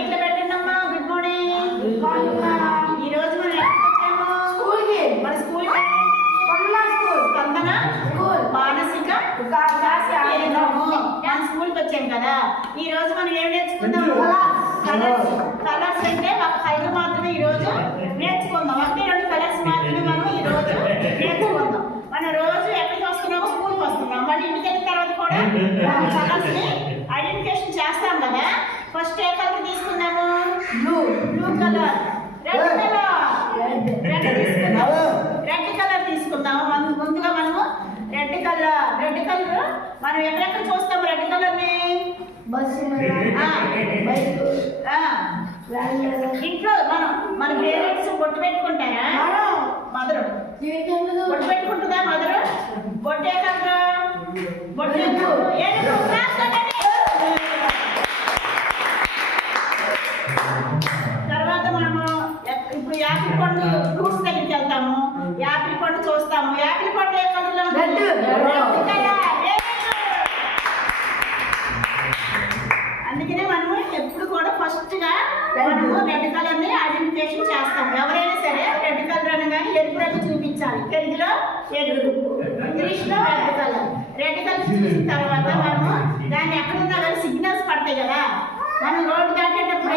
ఇట్లా పెట్టండి అమ్మా. Good morning. ఈ రోజు మనం ఎక్కడికి వచ్చాము? స్కూల్కి. మన స్కూల్ మానసిక మన స్కూల్కి వచ్చాం కదా. ఈ రోజు మనం ఏం నేర్చుకుందాం? కలర్స్ అంటే ఒక కలర్ మాత్రమే ఈ రోజు నేర్చుకుందాం. 1-2 కలర్స్ మాత్రమే మనం ఈ రోజు నేర్చుకుందాం. మనం రోజు ఎక్కడికి వస్తున్నామో స్కూల్కి వస్తున్నాం. మళ్ళీ ఇంటికి వెళ్ళిన తర్వాత కూడా కలర్స్ ని ఐడెంటిఫికేషన్ చేస్తాం కదా. ఫస్ట్ ఏ కలర్ తీసుకున్నాము? Blue colour. రెడ్ కలర్ తీసుకుందాము. ముందుగా మనము రెడ్ కలర్ మనం ఎక్కడెక్కడ చూస్తాము రెడ్ కలర్ ని? ఇంట్లో మన పేరెంట్స్ బొట్టు పెట్టుకుంటారా? మదరు బొట్టు పెట్టుకుంటుందా? మదరు బొట్టు ఏ కలర్? బొట్టు తర్వాత మనము ఇప్పుడు యాపిల్ పండు ఫ్రూట్స్ దగ్గరికి వెళ్తాము. యాపిల్ పండు చూస్తాము. యాపిల్ పండు ఏ కలర్ లో ఉంటుంది? అందుకనే మనము ఎప్పుడు కూడా ఫస్ట్ గా మనము రెడ్ కలర్ ని ఐడెంటిఫికేషన్ చేస్తాం. ఎవరైనా సరే రెడ్ కలర్ అనగానే ఎరుపు రంగు చూపించాలి. తెలుగులో ఎరుపు, ఇంగ్లీష్ లో రెడ్ కలర్ చూసిన తర్వాత మనము దాన్ని ఎక్కడున్నా కానీ సిగ్నల్స్ పడతాయి కదా. మనం రోడ్డు దాటేటప్పుడు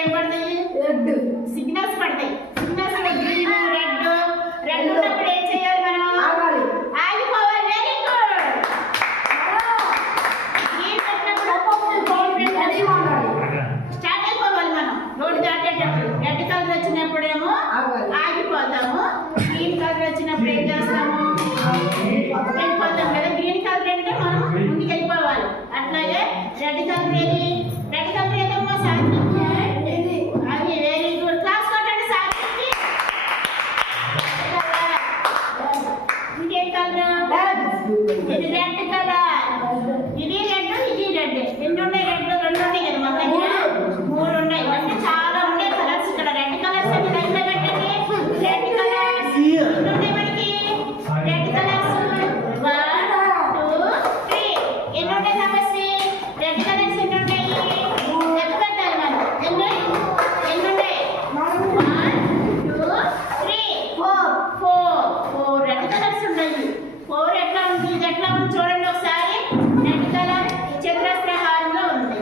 ఏం పడతాయి? సిగ్నల్స్ పడతాయి. సిగ్నల్స్ గ్రీన్, రెడ్ ఉన్నప్పుడు ఏం చేయాలి? మనం ఆగిపోవాలి. Very good. స్టార్ట్ అయిపోవాలి. మనం రోడ్డు దాటేటప్పుడు రెడ్ కలర్ వచ్చినప్పుడేమో ఆగిపోతాము. గ్రీన్ కలర్ వచ్చినప్పుడు ఏం చేస్తాము? వెళ్ళిపోతాం కదా. గ్రీన్ కలర్ అంటే మనం ముందుకు వెళ్ళిపోవాలి. అట్లాగే రెడ్ కలర్ ఏదమ్మా? సాయంత్రం అది వెరీ గుడ్. క్లాస్ కొట్టండి సాయంత్రంకి. ఇంకేం కలర్? ఇది రెడ్ కలర్. ఇది రెడ్. ఎన్ని ఉన్నాయి? రెండు ఉన్నాయి కదా మన దగ్గర. 3 ఉన్నాయి. అంటే చాలా ఉన్నాయి కలర్స్ ఇక్కడ. రెడ్ కలర్స్ అన్ని లైన్ లో పెట్టండి. రెడ్ కలర్స్ ఎన్ని ఉన్నాయి మనకి? Red colours 1, 2, 3. ఎన్ని ఉన్నాయి సమస్య? రెడ్ కలర్స్ ఎన్ని ఉన్నాయి? లెక్క పెట్టాలి మనం. ఎన్ని ఉన్నాయి? 1, 2, 3, 4 రెడ్ కలర్స్ ఉన్నాయి. 4 ఎట్లా ఉంది? ఇది ఎట్లా ఉంది చూడండి ఒకసారి. రెడ్ కలర్ చతురస్రాకారంలో ఉంది.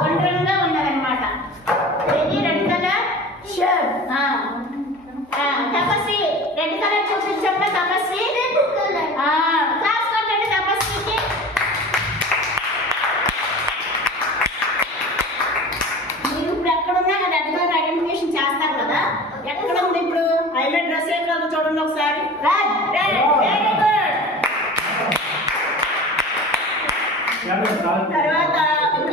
గుండ్రంగా ఉన్నదన్నమాట. ఇది రెడ్ కలర్. తపస్వి రెడ్ కలర్ చూపించమ్మా. తపస్వి క్లాస్ కొట్టండి తపస్వికి. మీరు ఇప్పుడు ఎక్కడున్నా రెడ్ కలర్ ఐడెంటిఫికేషన్ చేస్తారు కదా. ఎక్కడ ఉంది ఇప్పుడు? హైలైట్ డ్రెస్ ఏ కలర్ చూడండి ఒకసారి. Very good. తర్వాత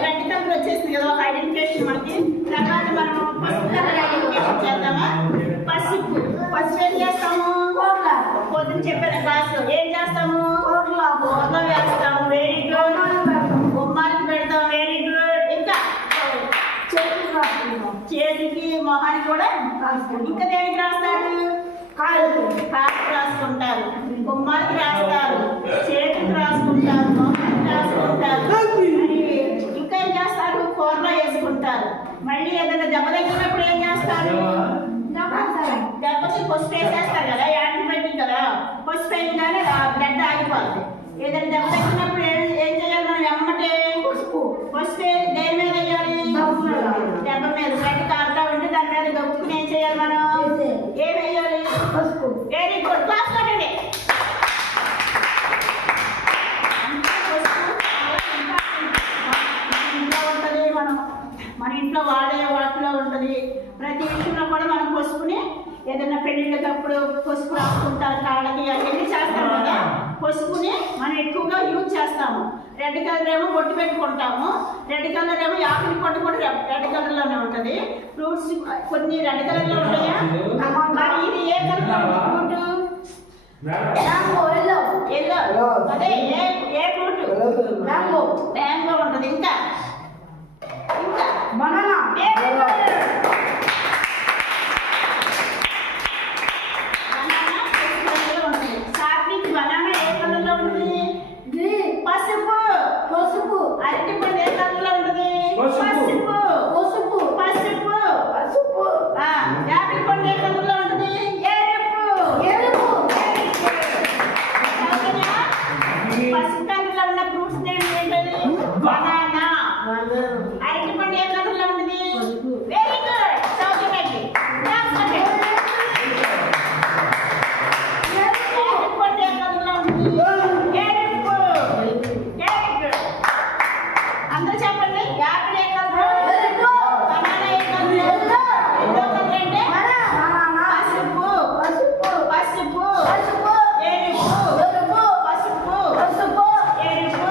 రెడ్ కలర్ వచ్చేసింది కదా ఒక ఐడెంటిఫికేషన్ మనకి. తర్వాత మనం పసుపు కలర్ ఐడెంటిఫికేషన్ చేద్దామా? పసుపు ఏం చేస్తాము? పొద్దున చెప్పిన క్లాస్ ఏం చేస్తాము? కూరలో వేస్తాము. Very good. బొమ్మలకి పెడతాం. Very good. ఇంకా చేతికి మొహానికి కూడా. ఇంకా దేనికి రాస్తారు? కాళ్ళకి రాసుకుంటారు. బొమ్మలకి రాస్తారు. చేతికి రాసుకుంటారు. మొహానికి రాసుకుంటారు. ఇంకా ఏం చేస్తారు? కూరలో వేసుకుంటారు. మళ్ళీ ఏదైనా దెబ్బ తగిలినప్పుడు ఏం చేస్తారు? దెబ్బకి పసుపు వేసేస్తారు కదా. యాంటీబయాటిక్ కదా. పసుపు వేయగానే బ్లడ్ ఆగిపోతుంది. ఏదైనా దెబ్బ తగిలినప్పుడు ఏం చేయాలి మనం? ఎమ్మటే పసుపు దేని మీద వేయాలి? దెబ్బ మీద. బ్లడ్ కారుతా ఉంటే దాని మీద దొక్కుని ఏం చేయాలి మనం? ఏం వేయాలి? Very good. క్లాస్ కొట్టండి. మన ఇంట్లో వాడే వాటిలో ఉంటుంది. ప్రతి విషయంలో కూడా మనం పసుపుని ఏదైనా పెళ్ళిళ్ళకప్పుడు పసుపు రాసుకుంటారు కాళ్ళకి. అవన్నీ చేస్తాం కదా. పసుపుని మనం ఎక్కువగా యూజ్ చేస్తాము. రెడ్ కలర్ ఏమో బొట్టు పెట్టుకుంటాము. రెడ్ కలర్ ఏమో యాపిల్ పండు కూడా రెడ్ కలర్ లోనే ఉంటుంది. ఫ్రూట్స్ కొన్ని రెడ్ కలర్ లో ఉంటాయా? మరి ఇది ఏ కలర్ ఫ్రూట్? ఎల్లో. అదే ఏ ఫ్రూట్? మ్యాంగో ఉంటుంది. ఇంకా బనానా. సాత్విక్ బనానా ఏ కలర్ లో ఉంటుంది? పసుపు కలర్లో ఉన్న ఫ్రూట్స్ నేమ్ ఏంటది? బనానా. అరటిపండు ఏ కలర్లో ఉంది? Very good. చదువుకోండి. అరటిపండు ఏ కలర్లో ఉంది? ఎరుపు. Very good. అందరూ చెప్పండి. యాపిల్ ఏ కలర్? బనానా ఏ కలర్? ఎల్లో కలర్ అంటే పసుపు. పసుపు. ఎరుపు. పసుపు. ఎరుపు.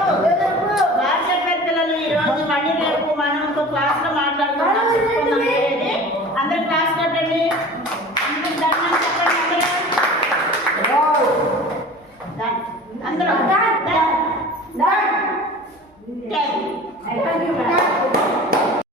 బాగా చెప్పారు పిల్లలు. ఈ రోజు మళ్ళీ రేపు మనం ఒక క్లాస్ లో మాట్లాడుకుందాం. అందరూ క్లాస్ కట్టండి. అందరూ ధన్యం చెప్పండి. అందరూ